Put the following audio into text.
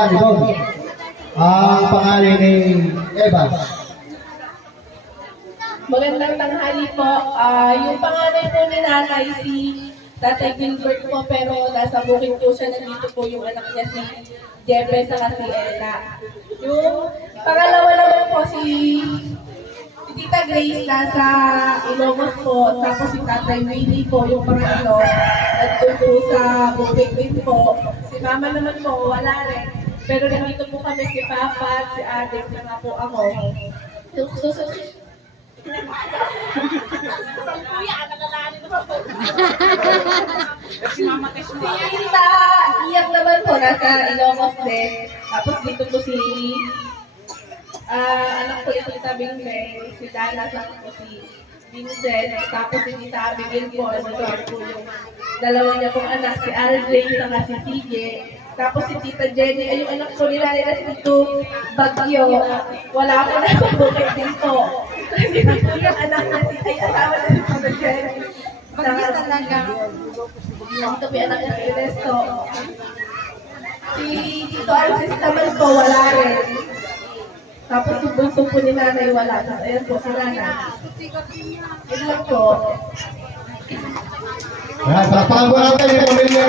Balibog. Ang pangalan ni Eva. Magandang tanghali po. Yung panganay po ni nanay, si Tatay Gilbert po, pero nasa bukid po siya. Nandito po yung anak niya, si Jebe, saka si Ella. Yung pangalawa naman po, si Tita Grace, nasa Ilocos po. Tapos si Tatay Willie po, yung pangatlo, nandun po sa bukid din po. Si Mama naman po, wala rin. Pero nandito po kami si Papa at si Ate, saka po ako. Si Tita, iyak naman po, nasa Ilocos din. Tapos dito po si anak ko yung Tita Bingme, si Dana, saka po si Vincent. Tapos si Tita Abigail po, nandun po yung dalawa niya pong anak, si Aldrin, saka si TJ. Tapos si Tita Jenny, ay yung anak ko nila nila dito, Bagyo. Wala ko na sa bukid din po. Yung anak na si, ay asawa na si Tita Jenny. Bagyo talaga. Ito po yung anak na si Ernesto. Si Tito Alvis naman po, wala rin. Tapos yung bunso po ni nanay, wala. Tapos ayan po, si nanay. Yun lang po. Palakpakan po natin yung pamilya